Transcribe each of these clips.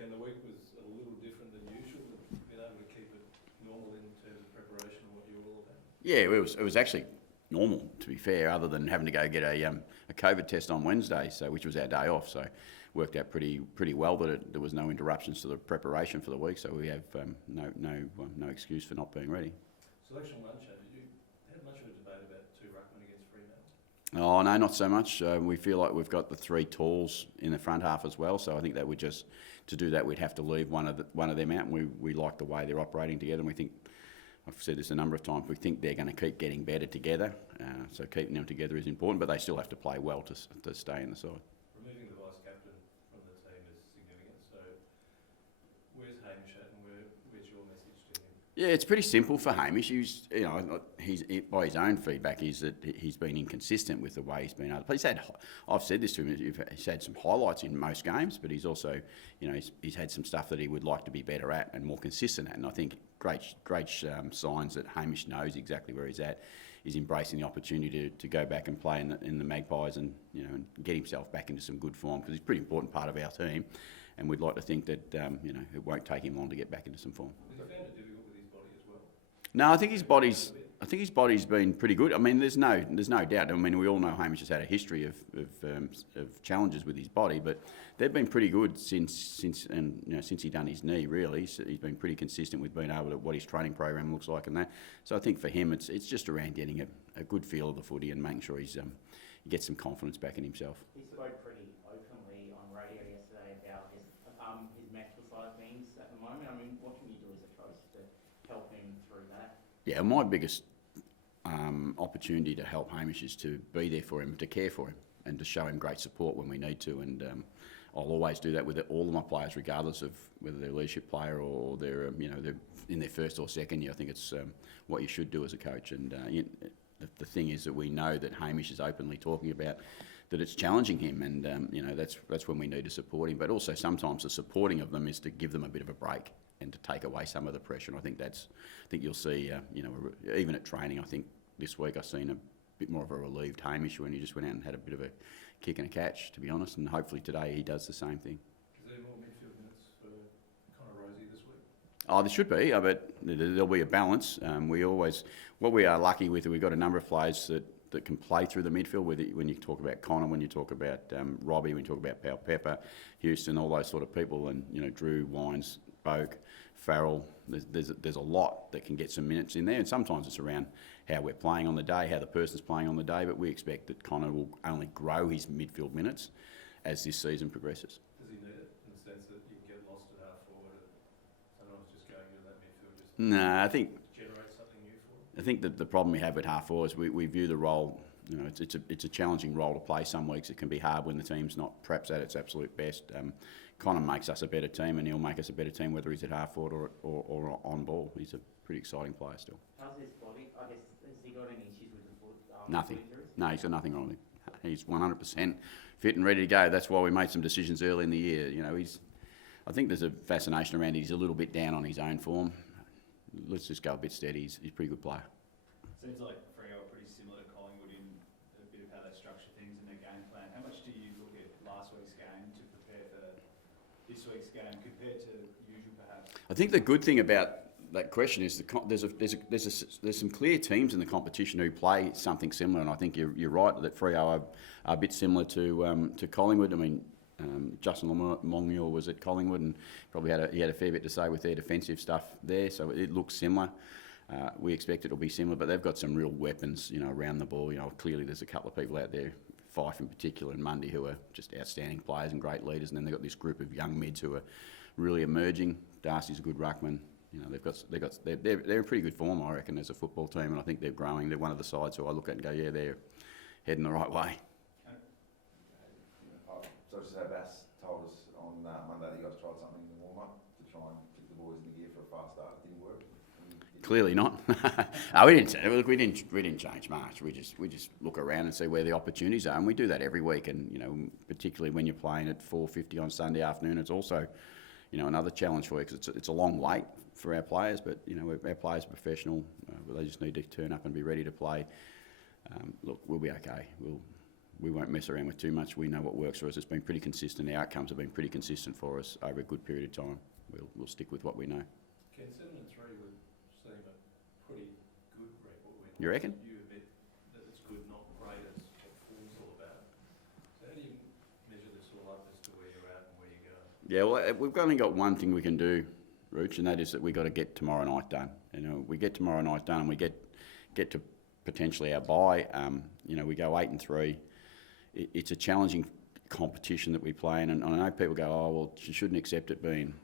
weekend. The week was a little different than usual. Been able to keep it normal in terms of preparation and what you're all about. Yeah, it was actually normal, to be fair, other than having to go get a COVID test on Wednesday, which was our day off. So worked out pretty well that there was no interruptions to the preparation for the week. So we have no excuse for not being ready. Selection one, Shane, did you have much of a debate about two ruckmen against Fremantle? Oh no, not so much. We feel like we've got the three talls in the front half as well. So I think that would just to do that we'd have to leave one of them out. And we like the way they're operating together. And we think, I've said this a number of times, we think they're going to keep getting better together. So keeping them together is important, but they still have to play well to stay in the side. Removing the vice captain from the team is significant. So where's Hamish at, and where's your message to him? Yeah, it's pretty simple for Hamish. He's by his own feedback, is that he's been inconsistent with the way he's been able to play. I've said this to him. He's had some highlights in most games, but he's also, he's had some stuff that he would like to be better at and more consistent at. And I think great signs that Hamish knows exactly where he's at. He's embracing the opportunity to go back and play in the Magpies and and get himself back into some good form, because he's a pretty important part of our team, and we'd like to think that it won't take him long to get back into some form. Has he found it difficult with his body as well? No, I think his body's been pretty good. I mean, there's no doubt. I mean, we all know Hamish has had a history of challenges with his body, but they've been pretty good since he done his knee. Really, so he's been pretty consistent with being able to what his training program looks like and that. So I think for him, it's just around getting a good feel of the footy and making sure he gets some confidence back in himself. He spoke pretty openly on radio yesterday about his mental side of things at the moment. I mean, what can you do as a coach to help him through that? Yeah, my biggest opportunity to help Hamish is to be there for him, to care for him, and to show him great support when we need to. And I'll always do that with all of my players, regardless of whether they're a leadership player or they're they're in their first or second year. I think it's what you should do as a coach. And the thing is that we know that Hamish is openly talking about that it's challenging him, and that's when we need to support him. But also sometimes the supporting of them is to give them a bit of a break and to take away some of the pressure. And I think you'll see, even at training, I think this week I've seen a bit more of a relieved Hamish when he just went out and had a bit of a kick and a catch, to be honest. And hopefully today he does the same thing. Is there more midfield minutes for Connor Rosie this week? Oh, there should be, but there'll be a balance. What we are lucky with, we've got a number of players that can play through the midfield. When you talk about Connor, when you talk about Robbie, when you talk about Pal Pepper, Houston, all those sort of people, and Drew, Wines, Boak, Farrell, there's a lot that can get some minutes in there, and sometimes it's around how we're playing on the day, how the person's playing on the day, but we expect that Connor will only grow his midfield minutes as this season progresses. Does he need it, in the sense that you can get lost at half forward and sometimes just going into that midfield No, I think generate something new for him? I think that the problem we have at half forward is we view the role, it's a challenging role to play. Some weeks it can be hard when the team's not perhaps at its absolute best. Connor makes us a better team, and he'll make us a better team whether he's at half forward or on ball. He's a pretty exciting player still. How's his body? I guess, has he got any issues with the foot? Nothing. Injuries? No, he's got nothing wrong with him. He's 100% fit and ready to go. That's why we made some decisions early in the year. I think there's a fascination around it. He's a little bit down on his own form. Let's just go a bit steady. He's a pretty good player. Seems like Freo are pretty similar to Collingwood in a bit of how they structure things in their game plan. How much do you look at last week's game to prepare for this week's game compared to usual, perhaps? I think the good thing about that question is there's some clear teams in the competition who play something similar, and I think you're right that Freo are a bit similar to Collingwood. I mean, Justin Longmuir was at Collingwood and probably he had a fair bit to say with their defensive stuff there, so it looks similar. We expect it'll be similar, but they've got some real weapons, around the ball. Clearly there's a couple of people out there, Fife in particular and Mundy, who are just outstanding players and great leaders, and then they've got this group of young mids who are really emerging. Darcy's a good ruckman. They're in pretty good form, I reckon, as a football team, and I think they're growing. They're one of the sides who I look at and go, yeah, they're heading the right way. So just how Bass told us on Monday that you guys tried something in the warm-up to try and kick the boys into gear for a fast start. It didn't work. Clearly not. No, we didn't change much. We just look around and see where the opportunities are, and we do that every week. And particularly when you're playing at 4:50 on Sunday afternoon, it's also another challenge for you, because it's a long wait for our players. But our players are professional. They just need to turn up and be ready to play. Look, we'll be okay. we won't mess around with too much. We know what works for us. It's been pretty consistent. The outcomes have been pretty consistent for us over a good period of time. We'll stick with what we know. Ken, 7-3 would seem a pretty good record. You reckon? You admit that it's good, not great, as what form's all about. So how do you measure this all up as to where you're at and where you're going? Yeah, well, we've only got one thing we can do, Rooch, and that is that we've got to get tomorrow night done. You know, we get tomorrow night done and we get to potentially our bye. You know, we go 8-3. It's a challenging competition that we play in, and I know people go, oh, well, you shouldn't accept it being,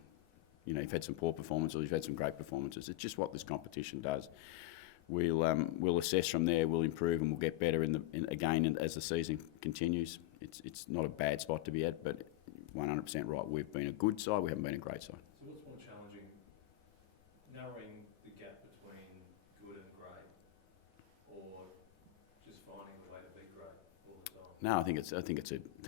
you know, you've had some poor performances or you've had some great performances. It's just what this competition does. We'll assess from there, we'll improve and we'll get better again as the season continues. It's not a bad spot to be at, but 100% right. We've been a good side, we haven't been a great side. So what's more challenging, narrowing the gap between good and great, or just finding the way to be great all the time? No, I think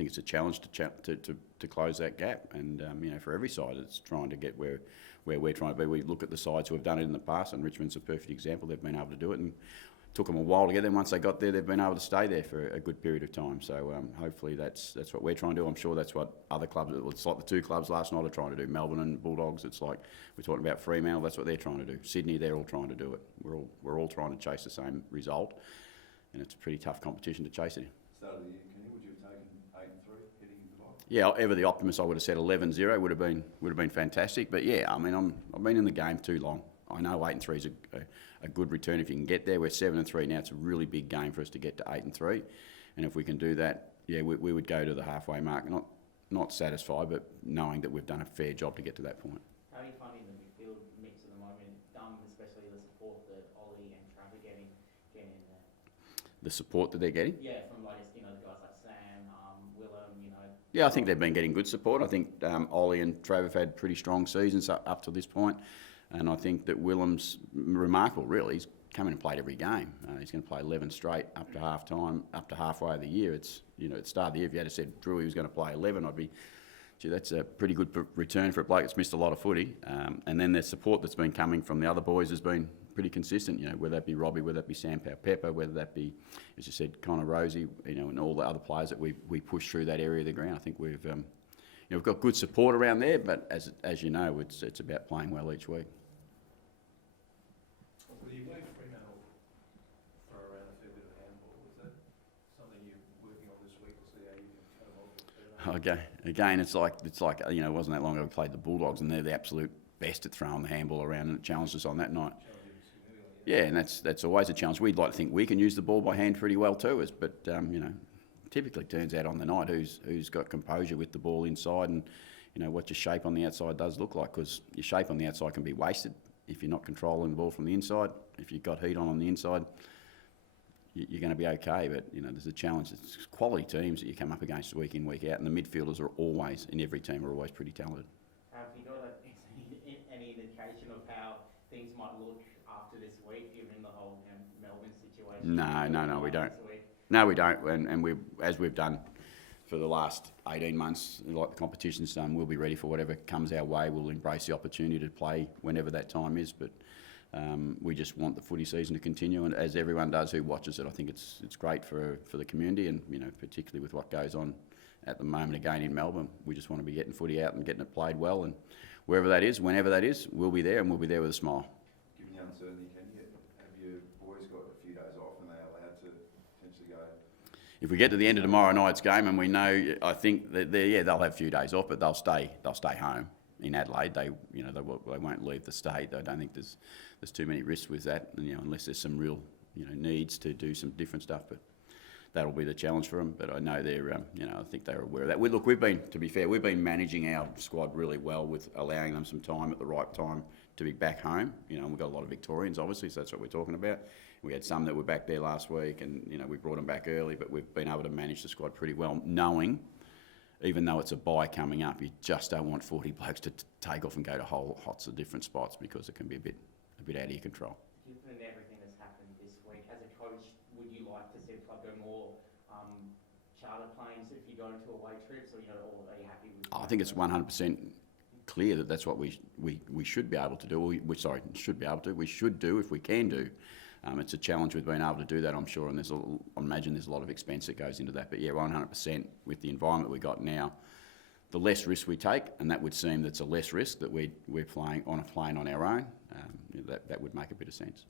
it's a challenge to close that gap, and you know, for every side, it's trying to get where we're trying to be. We look at the sides who have done it in the past, and Richmond's a perfect example. They've been able to do it, and it took them a while to get there. Once they got there, they've been able to stay there for a good period of time. So hopefully that's what we're trying to do. I'm sure that's what other clubs. It's like the two clubs last night are trying to do. Melbourne and Bulldogs. It's like we're talking about Fremantle. That's what they're trying to do. Sydney, they're all trying to do it. We're all trying to chase the same result, and it's a pretty tough competition to chase it in. Start of the year, Kenny, would you have taken 8-3 heading into the bye? Yeah, ever the optimist, I would have said 11-0 would have been fantastic. But yeah, I mean, I've been in the game too long. I know 8-3 is a good return if you can get there. We're 7-3 now. It's a really big game for us to get to 8-3, and if we can do that, yeah, we would go to the halfway mark. Not satisfied, but knowing that we've done a fair job to get to that point. How are you finding the midfield mix at the moment, especially the support that Ollie and Trav are getting in there? The support that they're getting? Yeah, from like, you know, the guys like Sam, Willem, you know. Yeah, I think they've been getting good support. I think Ollie and Trav have had pretty strong seasons up to this point, and I think that Willem's remarkable, really. He's come in and played every game. He's going to play 11 straight up to half time, up to halfway of the year. It's, you know, at the start of the year, if you had said Drew he was going to play 11, I'd be, gee, that's a pretty good return for a bloke that's missed a lot of footy. And then the support that's been coming from the other boys has been pretty consistent, you know, whether that be Robbie, whether that be Sam Pepper, whether that be, as you said, Connor Rosie, you know, and all the other players that we push through that area of the ground. I think we've, you know, we've got good support around there, but as you know, it's about playing well each week. Well, you wave Fremantle throw around a fair bit of handball. Is that something you're working on this week to see how you can cut them off? Okay, again, it's like you know, it wasn't that long ago we played the Bulldogs, and they're the absolute best at throwing the handball around, and it challenged us on that night. Yeah, and that's always a challenge. We'd like to think we can use the ball by hand pretty well too, but you know, typically turns out on the night who's got composure with the ball inside, and you know what your shape on the outside does look like, because your shape on the outside can be wasted if you're not controlling the ball from the inside. If you've got heat on the inside, you're going to be okay. But you know, there's a challenge. It's quality teams that you come up against week in, week out, and the midfielders are always in every team are always pretty talented. Have you got any indication of how things might look after this week, given the whole Melbourne situation? No, we don't. No, we don't. And as we've done for the last 18 months, like the competition's done, we'll be ready for whatever comes our way. We'll embrace the opportunity to play whenever that time is. But we just want the footy season to continue, and as everyone does who watches it, I think it's great for the community, and you know, particularly with what goes on at the moment again in Melbourne. We just want to be getting footy out and getting it played well, and wherever that is, whenever that is, we'll be there, and we'll be there with a smile. Given the uncertainty, have your boys got a few days off and they allowed to potentially go? If we get to the end of tomorrow night's game and we know, I think that they'll have a few days off, but they'll stay home in Adelaide. They won't leave the state. I don't think there's too many risks with that, you know, unless there's some real, you know, needs to do some different stuff. But that'll be the challenge for them. But I know they're, you know, I think they're aware of that. To be fair, we've been managing our squad really well with allowing them some time at the right time to be back home. You know, we've got a lot of Victorians, obviously, so that's what we're talking about. We had some that were back there last week, and you know, we brought them back early, but we've been able to manage the squad pretty well, knowing, even though it's a bye coming up, you just don't want 40 blokes to take off and go to whole hots of different spots, because it can be a bit out of your control. Given everything that's happened this week, as a coach, would you like to see the club go more charter planes if you go into away trips, or, you know, or are you happy with? I think it's 100% clear that that's what we should be able to do. We should do if we can do. It's a challenge with being able to do that, I'm sure, and I imagine there's a lot of expense that goes into that. But yeah, 100% with the environment we got now, the less risk we take, and that would seem that's a less risk that we're flying on a plane on our own, that would make a bit of sense.